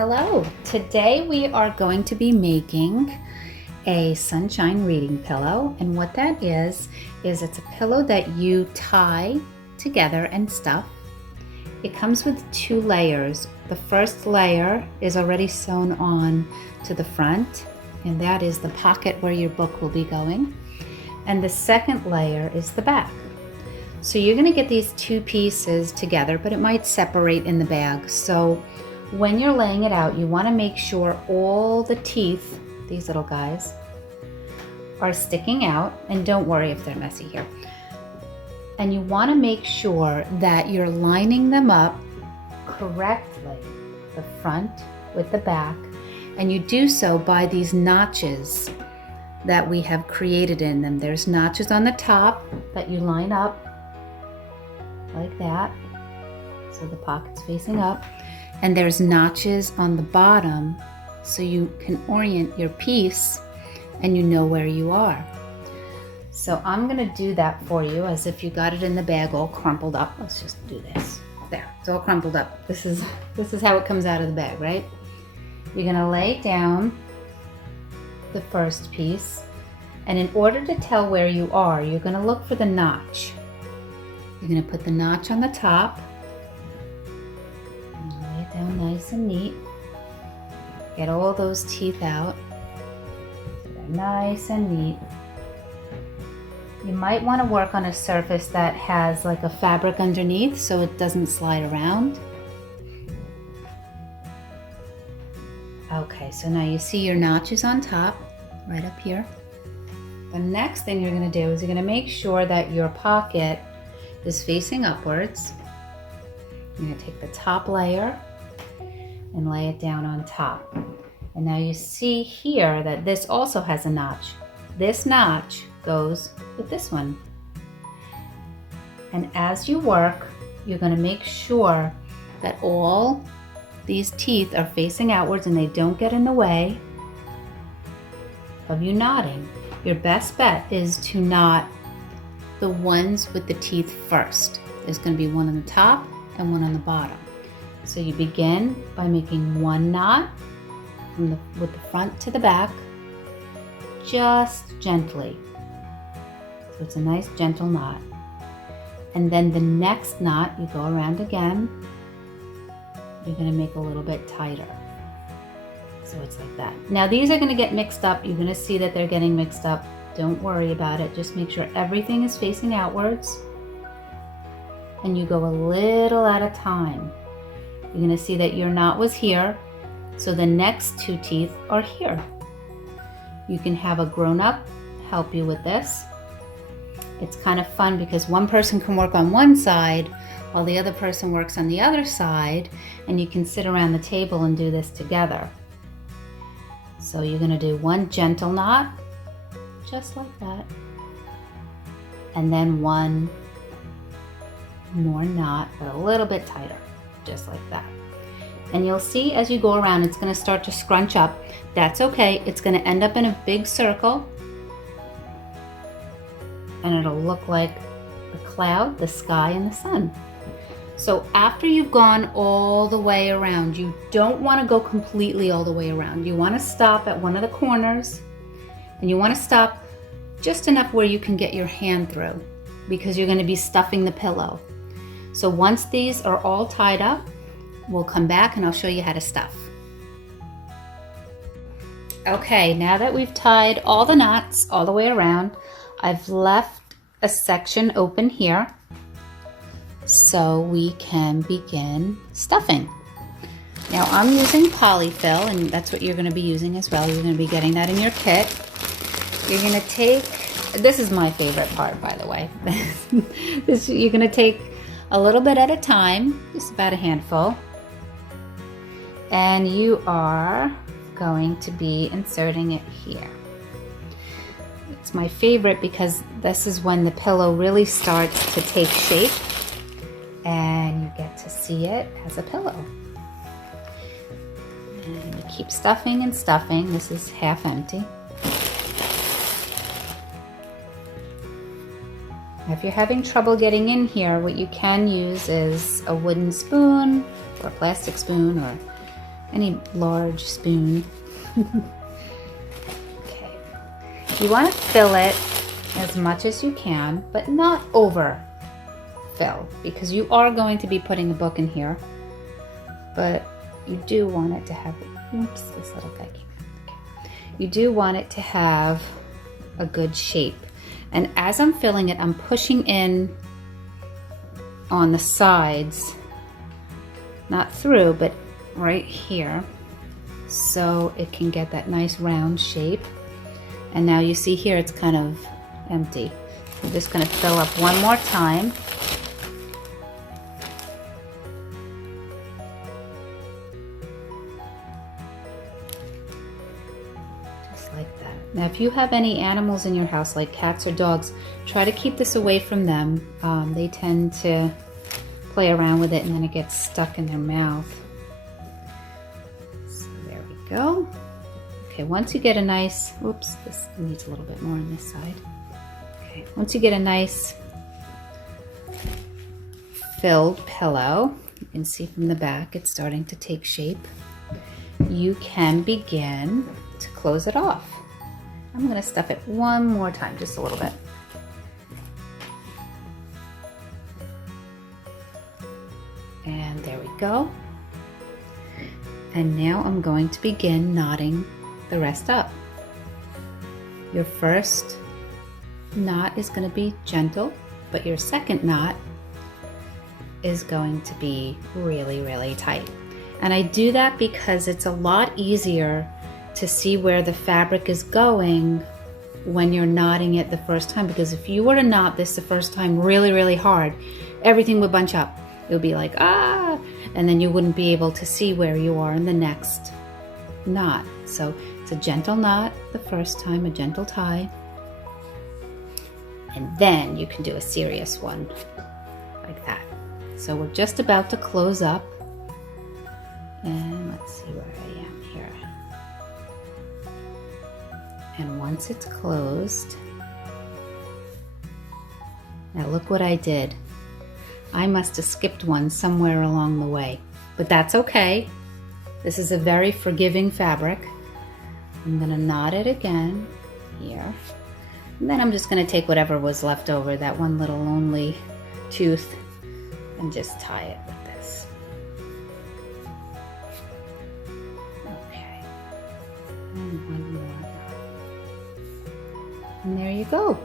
Hello! Today we are going to be making a sunshine reading pillow, and what that is it's a pillow that you tie together and stuff. It comes with 2 layers. The first layer is already sewn on to the front, and that is the pocket where your book will be going. And the second layer is the back. So you're going to get these 2 pieces together, but it might separate in the bag. So when you're laying it out, you want to make sure all the teeth, these little guys, are sticking out, and don't worry if they're messy here. And you want to make sure that you're lining them up correctly, the front with the back, and you do so by these notches that we have created in them. There's notches on the top that you line up like that, so the pocket's facing up, and there's notches on the bottom so you can orient your piece and you know where you are. So I'm going to do that for you as if you got it in the bag all crumpled up. Let's just do this. There, it's all crumpled up. This is how it comes out of the bag, right? You're going to lay down the first piece, and in order to tell where you are, you're going to look for the notch. You're going to put the notch on the top and lay it down nice and neat. Get all those teeth out so they're nice and neat. You might want to work on a surface that has like a fabric underneath so it doesn't slide around. Okay, so now you see your notches on top, right up here. The next thing you're going to do is you're going to make sure that your pocket is facing upwards. You're going to take the top layer and lay it down on top. And now you see here that this also has a notch. This notch goes with this one. And as you work, you're going to make sure that all these teeth are facing outwards and they don't get in the way of you knotting. Your best bet is to knot the ones with the teeth first. There's going to be one on the top and one on the bottom. So you begin by making one knot with the front to the back, just gently. So it's a nice gentle knot. And then the next knot, you go around again. You're going to make a little bit tighter. So it's like that. Now these are going to get mixed up. You're going to see that they're getting mixed up. Don't worry about it. Just make sure everything is facing outwards. And you go a little at a time. You're going to see that your knot was here. So the next 2 teeth are here. You can have a grown-up help you with this. It's kind of fun because one person can work on one side while the other person works on the other side, and you can sit around the table and do this together. So you're going to do one gentle knot, just like that, and then one more knot, but a little bit tighter, just like that. And you'll see as you go around, it's going to start to scrunch up. That's okay. It's going to end up in a big circle, and it'll look like the cloud, the sky, and the sun. So after you've gone all the way around, you don't want to go completely all the way around. You want to stop at one of the corners, and you want to stop just enough where you can get your hand through, because you're going to be stuffing the pillow. So once these are all tied up, we'll come back and I'll show you how to stuff. Okay, now that we've tied all the knots all the way around, I've left a section open here so we can begin stuffing. Now I'm using polyfill, and that's what you're going to be using as well. You're going to be getting that in your kit. You're going to take, this is my favorite part, by the way. You're going to take a little bit at a time, just about a handful, and you are going to be inserting it here. It's my favorite because this is when the pillow really starts to take shape and you get to see it as a pillow. And you keep stuffing and stuffing. This is half empty. If you're having trouble getting in here, what you can use is a wooden spoon or a plastic spoon or any large spoon. Okay. You want to fill it as much as you can, but not over fill, because you are going to be putting a book in here. But you do want it to have, oops, this little guy came out. Okay. You do want it to have a good shape. And as I'm filling it, I'm pushing in on the sides, not through, but right here, so it can get that nice round shape. And now you see here it's kind of empty. I'm just going to fill up one more time. Just like that. Now if you have any animals in your house, like cats or dogs, try to keep this away from them. They tend to play around with it and then it gets stuck in their mouth. So there we go. Okay, once you get a nice, oops, this needs a little bit more on this side. Okay, once you get a nice filled pillow, you can see from the back it's starting to take shape. You can begin to close it off. I'm going to stuff it one more time, just a little bit. And there we go. And now I'm going to begin knotting the rest up. Your first knot is going to be gentle, but your second knot is going to be really, really tight. And I do that because it's a lot easier to see where the fabric is going when you're knotting it the first time, because if you were to knot this the first time really, really hard, everything would bunch up. It would be like, ah, and then you wouldn't be able to see where you are in the next knot. So it's a gentle knot the first time, a gentle tie, and then you can do a serious one like that. So we're just about to close up, and let's see where I am here. And once it's closed, now look what I did. I must have skipped one somewhere along the way, but that's okay. This is a very forgiving fabric. I'm going to knot it again here. And then I'm just going to take whatever was left over, that one little lonely tooth, and just tie it with this. Okay. And one more. And there you go.